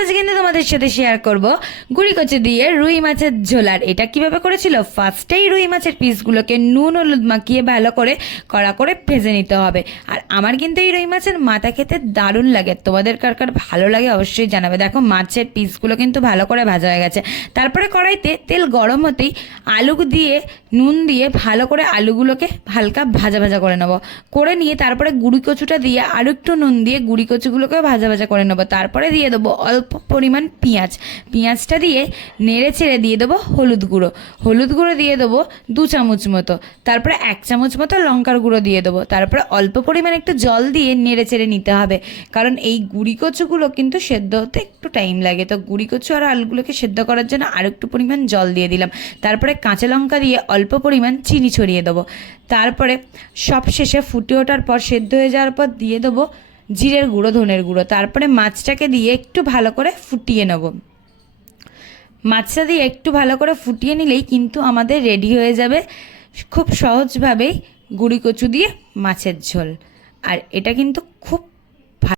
আজকে কিন্তু তোমাদের সাথে শেয়ার করব গুড়ি কচু দিয়ে রুই মাছের ঝোলার। এটা কীভাবে করেছিল? ফার্স্টেই রুই মাছের পিসগুলোকে নুন, হলুদ মাখিয়ে ভালো করে কড়া করে ভেজে নিতে হবে। আর আমার কিন্তু এই রুই মাছের মাথা খেতে দারুণ লাগে। তোমাদের কার কার ভালো লাগে অবশ্যই জানাবে। দেখো, মাছের পিসগুলো কিন্তু ভালো করে ভাজা হয়ে গেছে। তারপরে কড়াইতে তেল গরম হতেই আলু দিয়ে, নুন দিয়ে ভালো করে আলুগুলোকে হালকা ভাজা ভাজা করে নেব। করে নিয়ে তারপরে গুড়ি কচুটা দিয়ে আরও একটু নুন দিয়ে গুড়ি কচুগুলোকে ভাজা ভাজা করে নেব। তারপরে দিয়ে দেবো অল্প পরিমাণ পেঁয়াজ। পেঁয়াজটা দিয়ে নেড়ে ছেড়ে দিয়ে দেবো হলুদ গুঁড়ো। হলুদ গুঁড়ো দিয়ে দেবো দু চামচ মতো। তারপরে এক চামচ মতো লঙ্কার গুঁড়ো দিয়ে দেবো। তারপরে অল্প পরিমাণ একটু জল দিয়ে নেড়ে চেড়ে নিতে হবে। কারণ এই গুড়ি কচুগুলো কিন্তু সেদ্ধ হতে একটু টাইম লাগে। তো গুড়ি কচু আর আলুগুলোকে সেদ্ধ করার জন্য আর একটু পরিমাণ জল দিয়ে দিলাম। তারপরে কাঁচা লঙ্কা দিয়ে অল্প পরিমাণ চিনি ছড়িয়ে দেবো। তারপরে সব শেষে ফুটে ওঠার পর সেদ্ধ হয়ে যাওয়ার পর দিয়ে দেবো জিরের গুঁড়ো, ধনের গুঁড়ো। তারপরে মাছটাকে দিয়ে একটু ভালো করে ফুটিয়ে নেব। মাছটা দিয়ে একটু ভালো করে ফুটিয়ে নিলেই কিন্তু আমাদের রেডি হয়ে যাবে খুব সহজভাবেই গুঁড়ি কচু দিয়ে মাছের ঝোল। আর এটা কিন্তু খুব